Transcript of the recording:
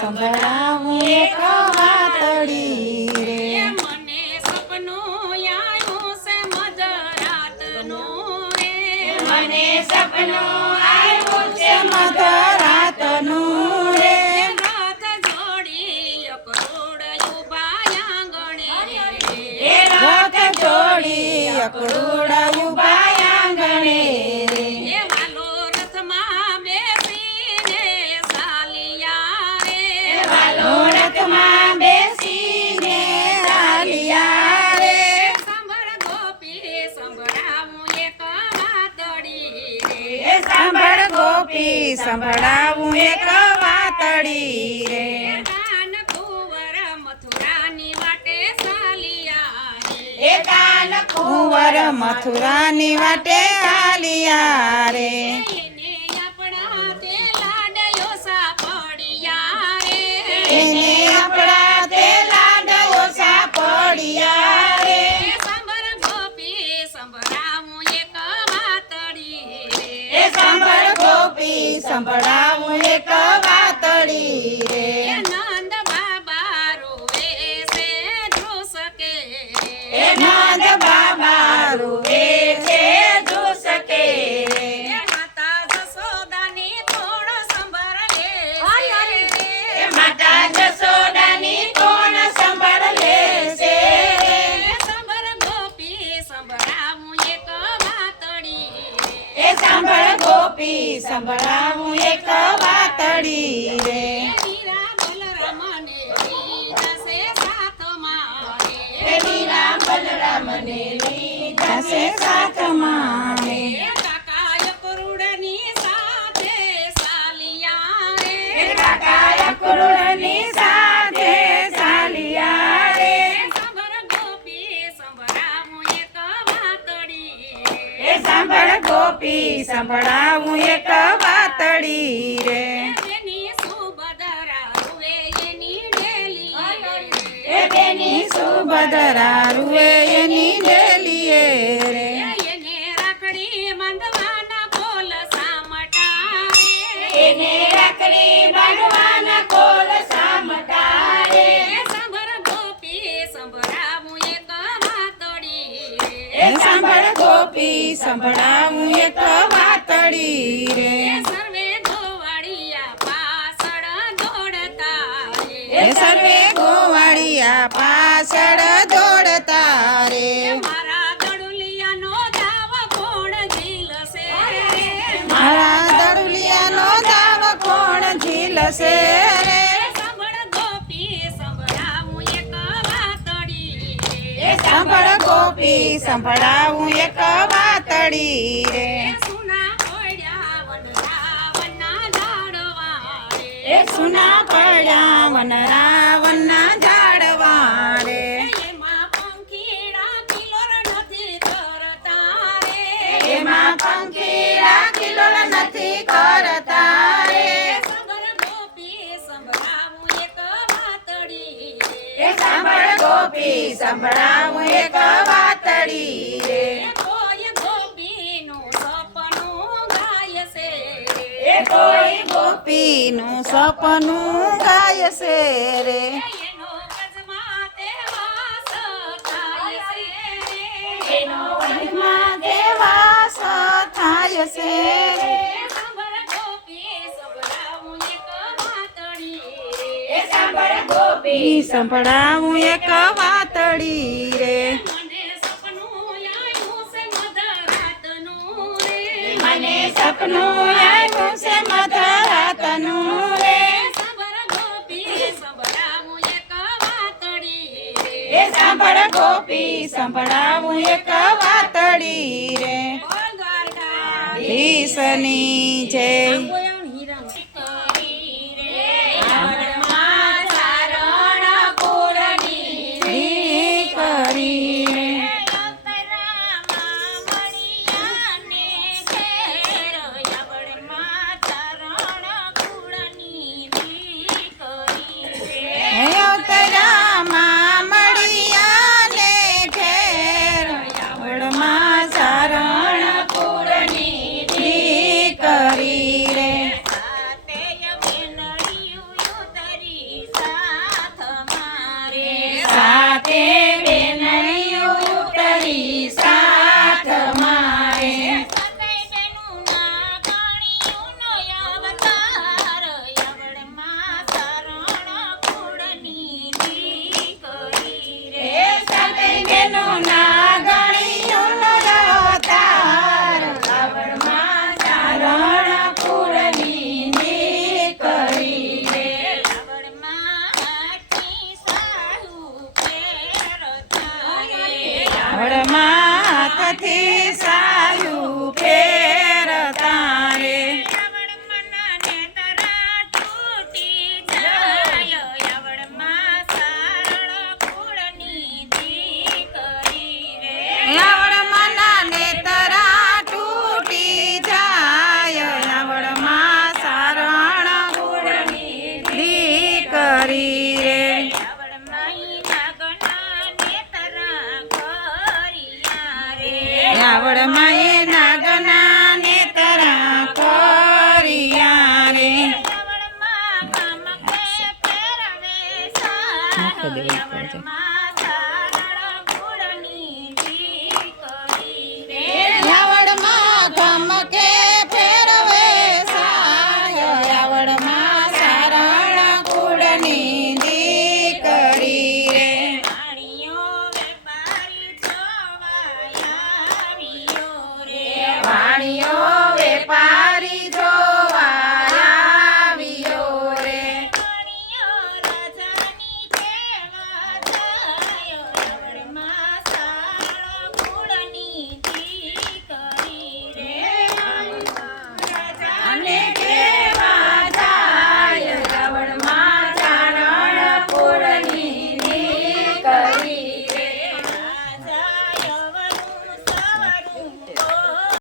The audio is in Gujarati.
સંભળાવું એક વાતડી રે. મને સપનું આયું છે મધરાતનું રે. મને સપનું આવ્યું છે મધરાતનું રે. રાત જોડી અકરોડ ઉભા આંગણે એ રાત જોડી અકડું ઉભા આંગણે રે. એ વાલો રથમાં બેસીને સાલિયા રે. વાલો રથમાં બેસીને ચાલ્યા રે. સાંભળ ગોપી સંભળાવું એક વાતડી રે. એ સાંભળ ગોપી સંભળાવું એક વાતડી રે. કાન કુંવર મથુરાની વાટે સાલિયા રે. એ કાન કુંવર મથુરાની વાટે ચાલ્યા રે. એને આપણા તે લાડયો સાપડિયા રે. એને આપણા તે લાડવો સાપડિયા રે. સાંભળ ગોપી સંભળાવું એક વાતડી રે. એ સાંભળ ગોપી સંભળાવું એક વાતડી રે. નંદ બાબા રોવે છે જો શકે એ નંદ બાબા રૂવે છે જો શકે રે. માતા જસોદાની કોણ સંભાળ લે એ માતા જશોદાની કોણ સંભાળ લેશે રે. સંભાળ ગોપી સંભળાવું એક વાતડી એ સાંભળ ગોપી સંભળાવું એક વાતડી રે. મીરા બલરામને લીધા છે સાથમાં રે. એ વીરા બલરામને લીધા છે સાથમાં રે. કાકાય કરુડની સાથે સાલિયા એ રે. કાકાએ કુરુડની સાથે ચાલ્યા રે. સાંભળ ગોપી સંભળાવું એક વાતડી એ સાંભળ ગોપી સંભળાવું એક વાતડી રે. એની સુભદ્રા રૂવે એની ડેલી એ બેની સુભદ્રા રૂવે એની ડેલીએ રે. એને રાખડી બાંધવાના કોલ સામટા રે. એને રાખડી બાંધવાના કોલ સામટા રે. સાંભળ ગોપી સંભળાવું એક વાતડી એ સાંભળ ગોપી સંભળાવું એક વાતડી રે. સર્વે ગોવાળિયા પાછળ દોડતા એ સર્વે ગોવાળિયા પાછળ દોડતા રે. મારા દડુલિયાનો દાવ કોણ ઝીલશે મારા દડુલિયાનો દાવ કોણ ઝીલશે રે. સાંભળ ગોપી સંભળાવું એક વાતડી એ સાંભળ ગોપી સંભળાવું એક વાતડી રે. સુના પડ્યા વનરાવના ઝાડવા એ સુના પડ્યા વન રાવણના ઝાડવા રે. એમાં પંખીડા કિલોર નથી કરતા રે. એમાં પંખીડા કિલોલ નથી કરતા રે. સાંભળ ગોપી સંભળાવું એક વાતડી એ સાંભળ ગોપી સંભળાવું એક વાતડી રે. કોઈ ગોપીનું સપનું ગાય છે એ કોઈ ગોપીનું સપનું ગાય છે રે. એનો કજમાં તે વાસ થાય છે એનો વનમાં દેવાસ થાય છે રે. સાંભળ ગોપી સંભળાવું એક વાતડી એ સાંભળ ગોપી સંભળાવું એક વાતડી રે. મને સપનું આયું છે મધરાતનું રે. મને સપનું આવ્યું છે મધરાતનું રે. સાંભળ ગોપી સંભળાવું એક વાતડી એ સાંભળ ગોપી સંભળાવું એક વાતડી રે. બોલ દ્વારકા ઈશની જય. આવડમાં ચારણ કુળની કરી રે. અવતરામાં મળિયાને ઘેર. આવડમાં ચારણ કુળની દીકરી રે. હે અવતરામાં મળિયાને ઘેર. આવડમાં ચારણ કુળની દીકરી રે. દેવાય પડે છે આવડમાં